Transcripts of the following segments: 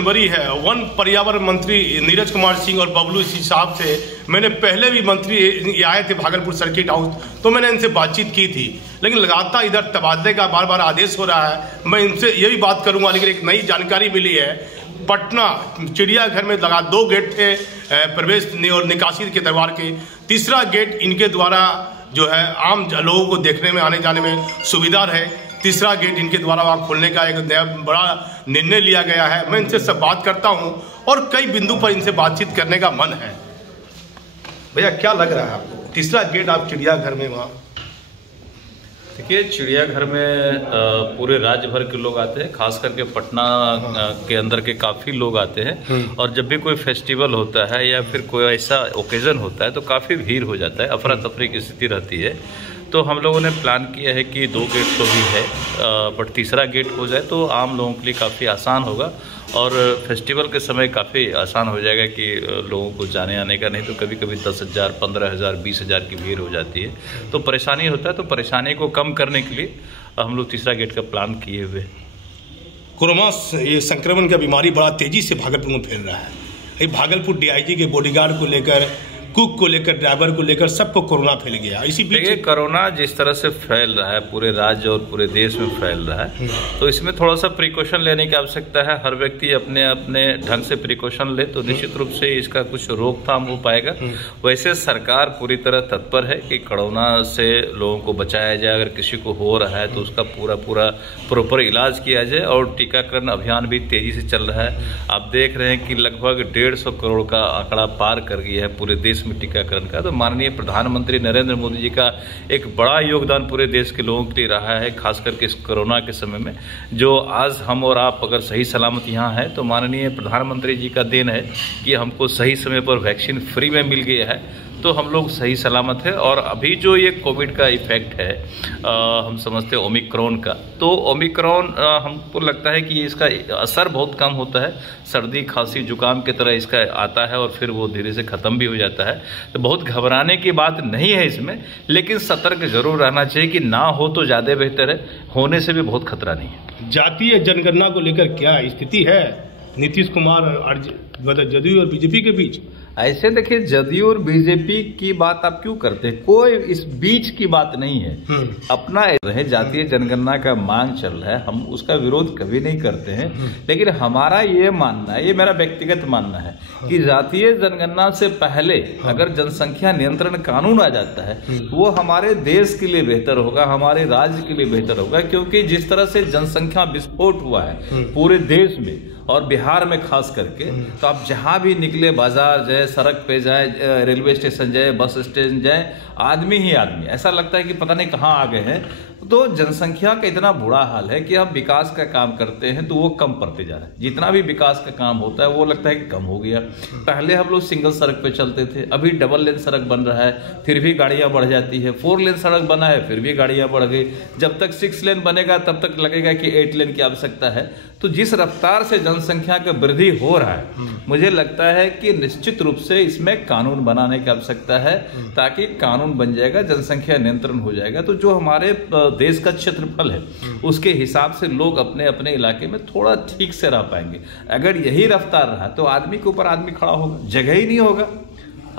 जनवरी है, वन पर्यावरण मंत्री नीरज कुमार सिंह और बबलू सिंह साहब से मैंने पहले भी मंत्री आए थे भागलपुर सर्किट हाउस, तो मैंने इनसे बातचीत की थी, लेकिन लगातार इधर तबादले का बार बार आदेश हो रहा है। मैं इनसे ये भी बात करूंगा, लेकिन एक नई जानकारी मिली है, पटना चिड़ियाघर में लगा 2 गेट थे प्रवेश और निकासी के दरबार के, तीसरा गेट इनके द्वारा जो है आम लोगों को देखने में आने जाने में सुविधा रहे, तीसरा गेट इनके द्वारा वहाँ खोलने का एक नया बड़ा निर्णय लिया गया है। मैं इनसे सब बात करता हूँ और कई बिंदु पर इनसे बातचीत करने का मन है। भैया क्या लग रहा है आपको, तीसरा गेट आप चिड़ियाघर में वहाँ? देखिए, चिड़ियाघर में पूरे राज्य भर के लोग आते हैं, खास करके पटना के अंदर के काफ़ी लोग आते हैं, और जब भी कोई फेस्टिवल होता है या फिर कोई ऐसा ओकेजन होता है तो काफ़ी भीड़ हो जाता है, अफरा तफरी की स्थिति रहती है। तो हम लोगों ने प्लान किया है कि 2 गेट तो भी है, बट तीसरा गेट हो जाए तो आम लोगों के लिए काफ़ी आसान होगा और फेस्टिवल के समय काफ़ी आसान हो जाएगा कि लोगों को जाने आने का, नहीं तो कभी कभी 10,000, 15,000, 20,000 की भीड़ हो जाती है तो परेशानी होता है। तो परेशानी को कम करने के लिए हम लोग तीसरा गेट का प्लान किए हुए। कोरोना ये संक्रमण का बीमारी बड़ा तेजी से भागलपुर में फैल रहा है। ये भागलपुर डीआईजी के बॉडीगार्ड को लेकर, कुक को लेकर, ड्राइवर को लेकर सबको कोरोना फैल गया। इसी बीच कोरोना जिस तरह से फैल रहा है, पूरे राज्य और पूरे देश में फैल रहा है, तो इसमें थोड़ा सा प्रिकॉशन लेने की आवश्यकता है। हर व्यक्ति अपने अपने ढंग से प्रिकॉशन ले तो निश्चित रूप से इसका कुछ रोकथाम हो पाएगा। वैसे सरकार पूरी तरह तत्पर है कि कोरोना से लोगों को बचाया जाए। अगर किसी को हो रहा है तो उसका पूरा प्रॉपर इलाज किया जाए, और टीकाकरण अभियान भी तेजी से चल रहा है। आप देख रहे हैं कि लगभग 150 करोड़ का आंकड़ा पार कर गया है पूरे देश में टीकाकरण का। तो माननीय प्रधानमंत्री नरेंद्र मोदी जी का एक बड़ा योगदान पूरे देश के लोगों के लिए रहा है, खास करके इस कोरोना के समय में। जो आज हम और आप अगर सही सलामत यहाँ हैं तो माननीय प्रधानमंत्री जी का देन है कि हमको सही समय पर वैक्सीन फ्री में मिल गया है, तो हम लोग सही सलामत है। और अभी जो ये कोविड का इफेक्ट है, हम समझते हैं ओमिक्रॉन का, तो ओमिक्रॉन हमको लगता है कि इसका असर बहुत कम होता है, सर्दी खांसी जुकाम की तरह इसका आता है और फिर वो धीरे से ख़त्म भी हो जाता है। तो बहुत घबराने की बात नहीं है इसमें, लेकिन सतर्क जरूर रहना चाहिए कि ना हो तो ज़्यादा बेहतर है, होने से भी बहुत खतरा नहीं है। जातीय जनगणना को लेकर क्या स्थिति है नीतीश कुमार और जदयू और बीजेपी के बीच? ऐसे देखिए, जदयू और बीजेपी की बात आप क्यों करते हैं? कोई इस बीच की बात नहीं है। अपना रहे, जातीय जनगणना का मांग चल रहा है, हम उसका विरोध कभी नहीं करते हैं, लेकिन हमारा ये मानना है, ये मेरा व्यक्तिगत मानना है कि जातीय जनगणना से पहले अगर जनसंख्या नियंत्रण कानून आ जाता है वो हमारे देश के लिए बेहतर होगा, हमारे राज्य के लिए बेहतर होगा। क्योंकि जिस तरह से जनसंख्या विस्फोट हुआ है पूरे देश में और बिहार में खास करके, तो आप जहां भी निकले, बाजार जाए, सड़क पे जाए, रेलवे स्टेशन जाए, बस स्टेशन जाए, आदमी ही आदमी, ऐसा लगता है कि पता नहीं कहाँ आ गए हैं। तो जनसंख्या का इतना बुरा हाल है कि हम विकास का काम करते हैं तो वो कम पड़ते जा रहा है। जितना भी विकास का काम होता है वो लगता है कि कम हो गया। पहले हम लोग सिंगल सड़क पे चलते थे, अभी डबल लेन सड़क बन रहा है, फिर भी गाड़ियां बढ़ जाती है। 4 लेन सड़क बना है, फिर भी गाड़ियां बढ़ गई। जब तक 6 लेन बनेगा तब तक लगेगा कि 8 लेन की आवश्यकता है। तो जिस रफ्तार से जनसंख्या का वृद्धि हो रहा है, मुझे लगता है कि निश्चित रूप से इसमें कानून बनाने की आवश्यकता है, ताकि कानून बन जाएगा, जनसंख्या नियंत्रण हो जाएगा, तो जो हमारे देश का क्षेत्रफल है उसके हिसाब से लोग अपने अपने इलाके में थोड़ा ठीक से रह पाएंगे। अगर यही रफ्तार रहा तो आदमी के ऊपर आदमी खड़ा होगा, जगह ही नहीं होगा।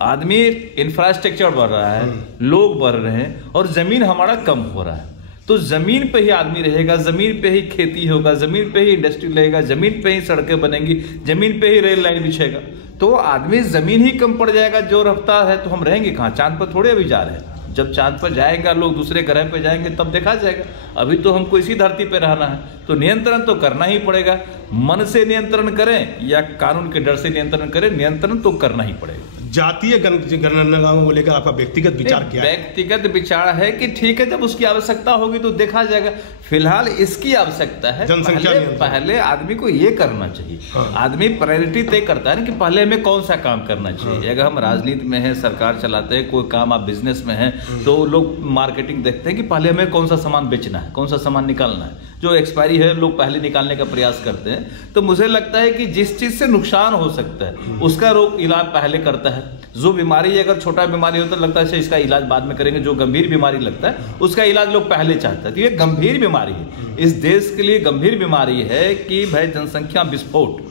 आदमी, इंफ्रास्ट्रक्चर बढ़ रहा है, लोग बढ़ रहे हैं और जमीन हमारा कम हो रहा है, तो जमीन पे ही आदमी रहेगा, जमीन पे ही खेती होगा, जमीन पे ही इंडस्ट्री रहेगा, जमीन पे ही सड़कें बनेंगी, जमीन पे ही रेल लाइन बिछेगा, तो आदमी जमीन ही कम पड़ जाएगा जो रफ्तार है। तो हम रहेंगे कहाँ? चांद पर थोड़े अभी जा रहे हैं। जब चांद पर जाएगा, लोग दूसरे ग्रह पे जाएंगे, तब देखा जाएगा। अभी तो हमको इसी धरती पे रहना है, तो नियंत्रण तो करना ही पड़ेगा। मन से नियंत्रण करें या कानून के डर से नियंत्रण करें, नियंत्रण तो करना ही पड़ेगा। जातीय जनगणना को लेकर आपका व्यक्तिगत विचार क्या है? व्यक्तिगत विचार है कि ठीक है, जब उसकी आवश्यकता होगी तो देखा जाएगा। फिलहाल इसकी आवश्यकता है, पहले आदमी को ये करना चाहिए। आदमी प्रायोरिटी तय करता है ना कि पहले हमें कौन सा काम करना चाहिए। अगर हम राजनीति में हैं, सरकार चलाते हैं, कोई काम आप बिजनेस में हैं, तो लोग मार्केटिंग देखते हैं कि पहले हमें कौन सा सामान बेचना है, कौन सा सामान निकालना है। जो एक्सपायरी है लोग पहले निकालने का प्रयास करते हैं। तो मुझे लगता है कि जिस चीज से नुकसान हो सकता है उसका रोग इलाज पहले करता है। जो बीमारी, अगर छोटा बीमारी हो तो लगता है इसका इलाज बाद में करेंगे, जो गंभीर बीमारी लगता है उसका इलाज लोग पहले चाहते हैं। तो ये गंभीर बीमारी है, इस देश के लिए गंभीर बीमारी है कि भाई जनसंख्या विस्फोट,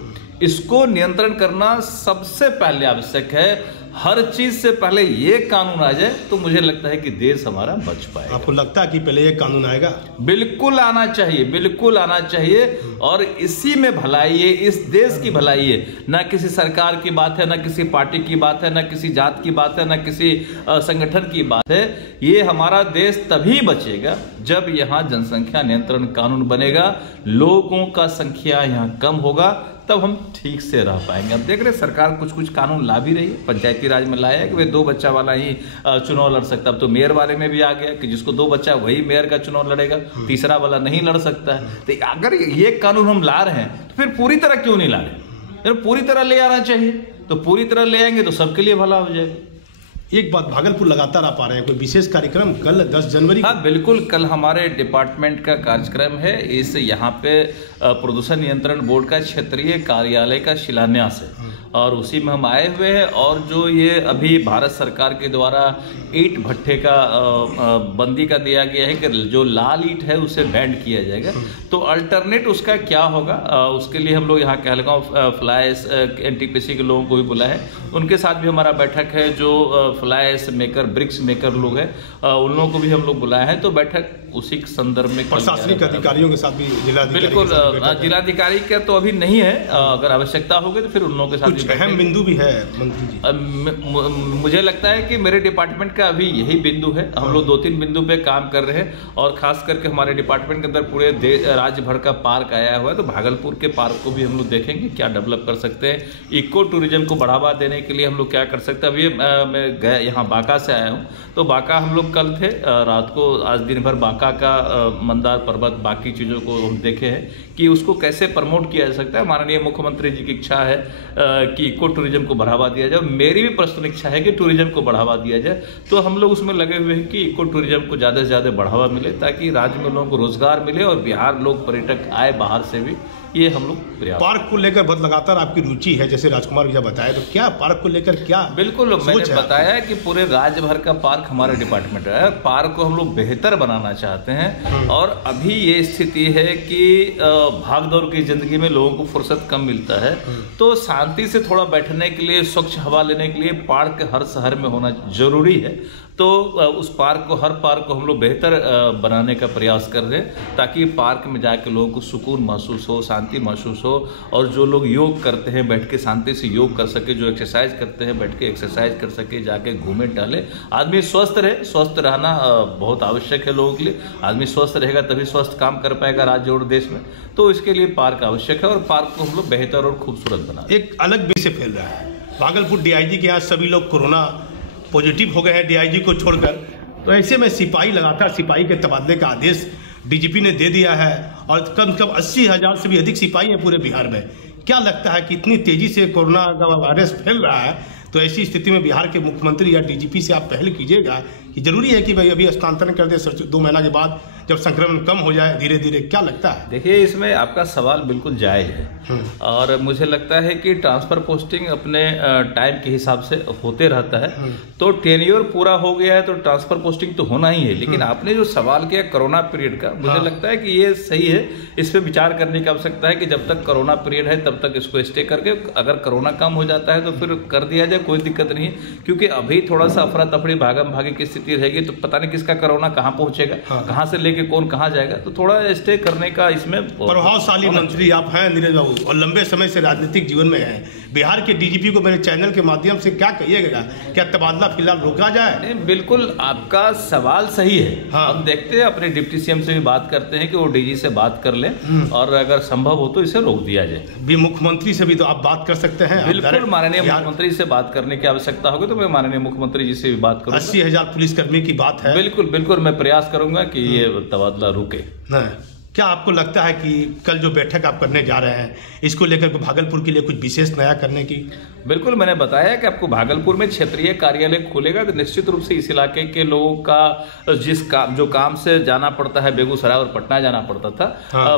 इसको नियंत्रण करना सबसे पहले आवश्यक है। हर चीज से पहले ये कानून आ जाए तो मुझे लगता है कि देश हमारा बच पाएगा। आपको लगता है कि पहले ये कानून आएगा? बिल्कुल आना चाहिए, बिल्कुल आना चाहिए, और इसी में भलाई है, इस देश की भलाई है। ना किसी सरकार की बात है, ना किसी पार्टी की बात है, ना किसी जात की बात है, ना किसी संगठन की बात है। ये हमारा देश तभी बचेगा जब यहाँ जनसंख्या नियंत्रण कानून बनेगा, लोगों का संख्या यहाँ कम होगा, तब हम ठीक से रह पाएंगे। अब देख रहे सरकार कुछ कुछ कानून ला भी रही है। पंचायती राज में लाया है कि वे 2 बच्चा वाला ही चुनाव लड़ सकता है। अब तो मेयर वाले में भी आ गया कि जिसको 2 बच्चा वही मेयर का चुनाव लड़ेगा, तीसरा वाला नहीं लड़ सकता है। तो अगर ये कानून हम ला रहे हैं तो फिर पूरी तरह क्यों नहीं ला रहे? पूरी तरह ले आना चाहिए। तो पूरी तरह ले आएंगे तो सबके लिए भला हो जाएगा। एक बात, भागलपुर लगातार आ पा रहे हैं, कोई विशेष कार्यक्रम कल 10 जनवरी? हाँ बिल्कुल, कल हमारे डिपार्टमेंट का कार्यक्रम है। इस यहाँ पे प्रदूषण नियंत्रण बोर्ड का क्षेत्रीय कार्यालय का शिलान्यास है और उसी में हम आए हुए हैं। और जो ये अभी भारत सरकार के द्वारा ईंट भट्ठे का बंदी का दिया गया है कि जो लाल ईंट है उसे बैंड किया जाएगा, तो अल्टरनेट उसका क्या होगा, उसके लिए हम लोग यहाँ कहलगांव फ्लाइस एनटीपीसी के लोगों को भी बुलाया है। उनके साथ भी हमारा बैठक है। जो फ्लाइस मेकर, ब्रिक्स मेकर लोग हैं, उन लोगों को भी हम लोग बुलाए हैं। तो बैठक उसी के संदर्भ में प्रशासनिक अधिकारियों के साथ भी, बिल्कुल जिलाधिकारी का तो अभी नहीं है, अगर आवश्यकता होगी तो फिर उन लोगों के साथ कुछ अहम बिंदु भी है मंत्री जी। मुझे लगता है कि मेरे डिपार्टमेंट का अभी यही बिंदु है। हम लोग 2-3 बिंदु पे काम कर रहे हैं और खास करके हमारे डिपार्टमेंट के अंदर पूरे राज्य भर का पार्क आया हुआ है। तो भागलपुर के पार्क को भी हम लोग देखेंगे क्या डेवलप कर सकते हैं। इको टूरिज्म को बढ़ावा देने के लिए हम लोग क्या कर सकते हैं। अभी मैं गया यहाँ बांका से आया हूँ, तो बांका हम लोग कल थे रात को, आज दिन भर बांका का मंदार पर्वत बाकी चीज़ों को हम देखे हैं कि उसको कैसे प्रमोट किया जा सकता है। माननीय मुख्यमंत्री जी की इच्छा है कि इको टूरिज्म को बढ़ावा दिया जाए। मेरी भी पर्सनल इच्छा है कि टूरिज्म को बढ़ावा दिया जाए। तो हम लोग उसमें लगे हुए हैं कि इको टूरिज्म को ज़्यादा से ज़्यादा बढ़ावा मिले ताकि राज्य में लोगों को रोजगार मिले और बिहार लोग पर्यटक आए बाहर से भी। ये हम लोग पार्क को लेकर बहुत लगातार आपकी रुचि है, जैसे राजकुमार भैया बताया, तो क्या पार्क को लेकर क्या? बिल्कुल, मैंने बताया कि पूरे राज्य भर का पार्क हमारा डिपार्टमेंट है। पार्क को हम लोग बेहतर बनाना चाहते हैं और अभी ये स्थिति है कि भागदौड़ की जिंदगी में लोगों को फुर्सत कम मिलता है, तो शांति से थोड़ा बैठने के लिए, स्वच्छ हवा लेने के लिए पार्क हर शहर में होना जरूरी है। तो उस पार्क को, हर पार्क को हम लोग बेहतर बनाने का प्रयास कर रहे हैं ताकि पार्क में जाके लोगों को सुकून महसूस हो, शांति महसूस हो, और जो लोग योग करते हैं बैठ के शांति से योग कर सके, जो एक्सरसाइज करते हैं बैठ के एक्सरसाइज कर सके, जाके घूमे टहले। आदमी स्वस्थ रहे, स्वस्थ रहना बहुत आवश्यक है लोगों के लिए। आदमी स्वस्थ रहेगा तभी स्वस्थ काम कर पाएगा राज्य और देश में। तो इसके लिए पार्क आवश्यक है और पार्क को हम लोग बेहतर और खूबसूरत बना। एक अलग विषय फैल रहा है, भागलपुर डीआईजी के यहाँ सभी लोग कोरोना पॉजिटिव हो गए हैं डीआईजी को छोड़कर। तो ऐसे में सिपाही, लगातार सिपाही के तबादले का आदेश डीजीपी ने दे दिया है और कम से कम 80,000 से भी अधिक सिपाही हैं पूरे बिहार में। क्या लगता है कि इतनी तेजी से कोरोना का वायरस फैल रहा है, तो ऐसी स्थिति में बिहार के मुख्यमंत्री या डीजीपी से आप पहल कीजिएगा कि जरूरी है कि भाई अभी हस्तांतरण कर दे 2 महीना के बाद, जब संक्रमण कम हो जाए धीरे धीरे? क्या लगता है? देखिए, इसमें आपका सवाल बिल्कुल जायज है और मुझे लगता है कि ट्रांसफर पोस्टिंग अपने टाइम के हिसाब से होते रहता है। तो टेन्योर पूरा हो गया है तो ट्रांसफर पोस्टिंग तो होना ही है। लेकिन आपने जो सवाल किया कोरोना पीरियड का, मुझे लगता है कि ये सही है। इस पर विचार करने की आवश्यकता है कि जब तक कोरोना पीरियड है तब तक इसको स्टे करके, अगर कोरोना कम हो जाता है तो फिर कर दिया जाए, कोई दिक्कत नहीं है। क्योंकि अभी थोड़ा सा अफरा तफड़ी भागम भागी की स्थिति रहेगी तो पता नहीं किसका कोरोना कहाँ पहुंचेगा, कहाँ से लेके कौन कहाँ जाएगा। तो थोड़ा स्टे करने का इसमें प्रभावशाली मंत्री आप हैं नीरज बाबू, और लंबे समय से राजनीतिक जीवन में हैं। बिहार के डीजीपी को मेरे चैनल के माध्यम से क्या कहिएगा, क्या तबादला फिलहाल रोका जाए? बिल्कुल, आपका सवाल सही है। हम देखते हैं, अपने डिप्टी सीएम से भी बात करते हैं कि वो डीजी से बात कर लें और अगर संभव हो तो इसे रोक दिया जाए। भी मुख्यमंत्री से भी तो आप बात कर सकते हैं। बिल्कुल, माननीय मुख्यमंत्री से बात करने की आवश्यकता होगी तो मैं माननीय मुख्यमंत्री जी से भी बात करूंगा। 80,000 पुलिसकर्मी की बात है। बिल्कुल बिल्कुल, मैं प्रयास करूंगा कि ये तबादला रुके। क्या आपको लगता है कि कल जो बैठक आप करने जा रहे हैं इसको लेकर भागलपुर के लिए कुछ विशेष नया करने की? बिल्कुल, मैंने बताया कि आपको भागलपुर में क्षेत्रीय कार्यालय खुलेगा तो निश्चित रूप से इस इलाके के लोगों का जो काम से जाना पड़ता है, बेगूसराय और पटना जाना पड़ता था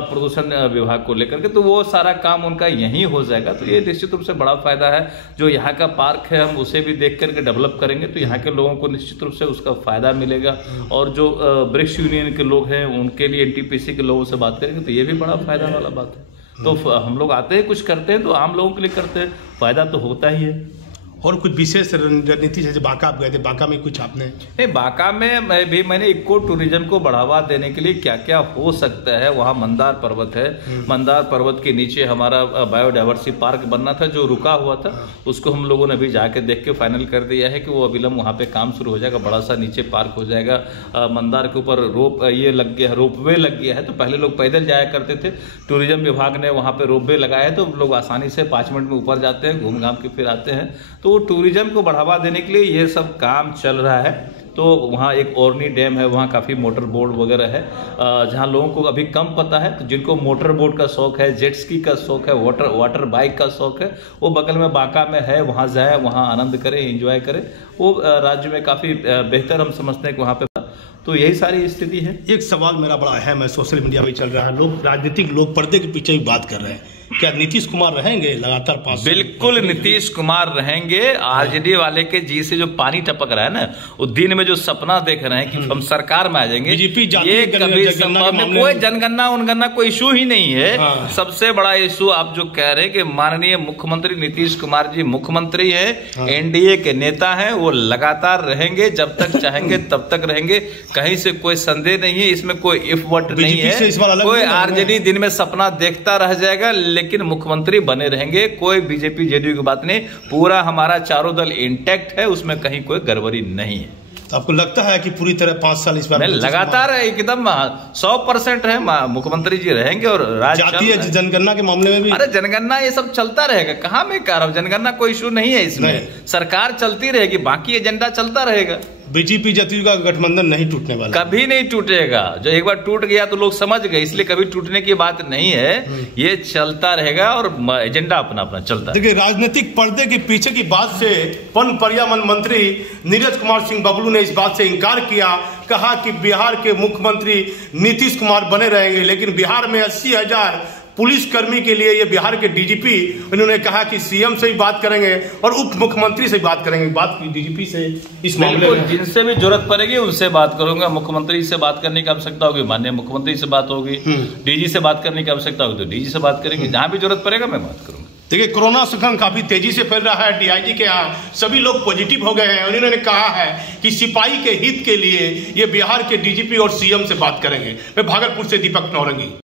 प्रदूषण विभाग को लेकर के, तो वो सारा काम उनका यहीं हो जाएगा। तो ये निश्चित रूप से बड़ा फायदा है। जो यहाँ का पार्क है हम उसे भी देख करके डेवलप करेंगे तो यहाँ के लोगों को निश्चित रूप से उसका फायदा मिलेगा। और जो ब्रिक्स यूनियन के लोग हैं उनके लिए, एनटीपीसी के लोगों से बात करेंगे तो ये भी बड़ा फायदा वाला बात है। तो हम लोग आते हैं कुछ करते हैं तो आम लोगों के लिए करते हैं, फायदा तो होता ही है। और कुछ विशेष रणनीति जैसे बांका आप गए थे, बांका में कुछ आपने? नहीं, बांका में मैंने इको टूरिज्म को बढ़ावा देने के लिए क्या क्या हो सकता है, वहाँ मंदार पर्वत है, मंदार पर्वत के नीचे हमारा बायोडाइवर्सिटी पार्क बनना था जो रुका हुआ था, उसको हम लोगों ने अभी जाके देख के फाइनल कर दिया है कि वो अविलंब वहाँ पे काम शुरू हो जाएगा, बड़ा सा नीचे पार्क हो जाएगा। मंदार के ऊपर रोपवे लग गया है, तो पहले लोग पैदल जाया करते थे, टूरिज्म विभाग ने वहाँ पे रोपवे लगाया है तो लोग आसानी से 5 मिनट में ऊपर जाते हैं, घूम घाम के फिर आते हैं। तो टूरिज्म को बढ़ावा देने के लिए ये सब काम चल रहा है। तो वहाँ एक ओरनी डैम है, वहाँ काफ़ी मोटर बोट वगैरह है, जहाँ लोगों को अभी कम पता है, तो जिनको मोटर बोट का शौक है, जेट स्की का शौक है, वाटर बाइक का शौक है, वो बगल में बांका में है, वहाँ जाए, वहाँ आनंद करें, एंजॉय करें। वो राज्य में काफ़ी बेहतर हम समझते हैं कि वहाँ पे, तो यही सारी स्थिति है। एक सवाल मेरा बड़ा अहम है, सोशल मीडिया पे चल रहा है, लोग राजनीतिक लोग पर्दे के पीछे भी बात कर रहे हैं, क्या नीतीश कुमार रहेंगे लगातार 5 साल? बिल्कुल नीतीश कुमार रहेंगे। आरजेडी वाले के जी से जो पानी टपक रहा है ना, वो दिन में जो सपना देख रहे हैं कि हम सरकार में आ जाएंगे, ये कभी संभव नहीं। कोई जनगणना उनगणना कोई इशू ही नहीं है। सबसे बड़ा इशू आप जो कह रहे हैं कि माननीय मुख्यमंत्री नीतीश कुमार जी मुख्यमंत्री है, एनडीए के नेता है, वो लगातार रहेंगे, जब तक चाहेंगे तब तक रहेंगे, कहीं से कोई संदेह नहीं है, इसमें कोई इफ वट नहीं है। कोई आरजेडी दिन में सपना देखता रह जाएगा लेकिन मुख्यमंत्री बने रहेंगे, कोई बीजेपी जेडीयू की बात नहीं, पूरा हमारा चारों दल इंटैक्ट है, उसमें कहीं कोई गड़बड़ी नहीं है। तो आपको लगता है कि पूरी तरह 5 साल इस बार लगातार एकदम 100% है मुख्यमंत्री जी रहेंगे? और जातीय जनगणना के मामले में भी, अरे जनगणना ये सब चलता रहेगा, कहाँ मैं कह रहा हूँ, जनगणना कोई इशू नहीं है इसमें, सरकार चलती रहेगी, बाकी एजेंडा चलता रहेगा। बीजेपी जदयू का गठबंधन नहीं टूटने वाला, कभी नहीं टूटेगा। जो एक बार टूट गया तो लोग समझ गए, इसलिए कभी टूटने की बात नहीं है, ये चलता रहेगा और एजेंडा अपना अपना चलता है। देखिए, राजनीतिक पर्दे के पीछे की बात से वन पर्यावरण मंत्री नीरज कुमार सिंह बबलू ने इस बात से इनकार किया, कहा कि बिहार के मुख्यमंत्री नीतीश कुमार बने रहेंगे, लेकिन बिहार में 80,000 पुलिसकर्मी के लिए ये बिहार के डीजीपी, उन्होंने कहा कि सीएम से भी बात करेंगे और उप मुख्यमंत्री से बात करेंगे। बात की डीजीपी से इस मामले में, जिनसे भी जरूरत पड़ेगी उनसे बात करूंगा। मुख्यमंत्री से बात करने की आवश्यकता होगी, माननीय मुख्यमंत्री से बात होगी, डीजी से बात करने की आवश्यकता होगी तो डीजी से बात करेंगे, जहां भी जरूरत पड़ेगा मैं बात करूंगा। देखिए, कोरोना संक्रमण काफी तेजी से फैल रहा है, डीआईजी के यहाँ सभी लोग पॉजिटिव हो गए हैं। उन्होंने कहा है कि सिपाही के हित के लिए ये बिहार के डीजीपी और सीएम से बात करेंगे। मैं भागलपुर से दीपक नौरंगी।